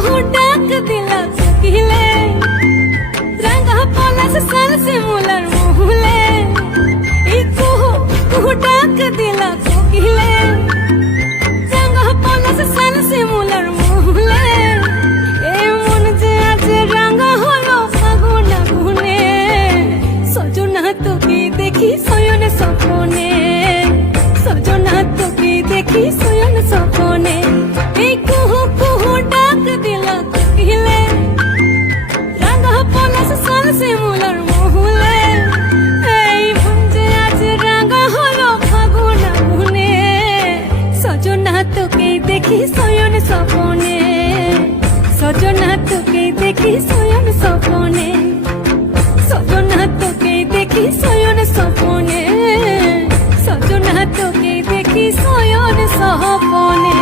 কুহু ডাক দিলা চকিলে রাঙা পলাশ সাল সে মুলার মুহলে এই কুহু কুহু ডাক দিলা চকিলে রাঙা পলাশ সাল সে মুলার মুহলে এ মন যে আজ রাঙা হলো ফাগুন আগুনে সজনা তোকে দেখি শয়ন স্বপ্নে সজনা তোকে দেখি শয়ন স্বপ্নে এই কুহু কুহু ডাক দিলা কোকিলে রাঙা পলাশ সাল সে মুলার মুহলে এই মন যে আজ রাঙা হলো ফাগুন আগুনে সজনা তোকে দেখি শয়ন স্বপ্নে সজনা তোকে দেখি শয়ন স্বপ্নে সজনা তোকে দেখি শয়ন স্বপ্নে সজনা তোকে দেখি শয়ন স্বপ্নে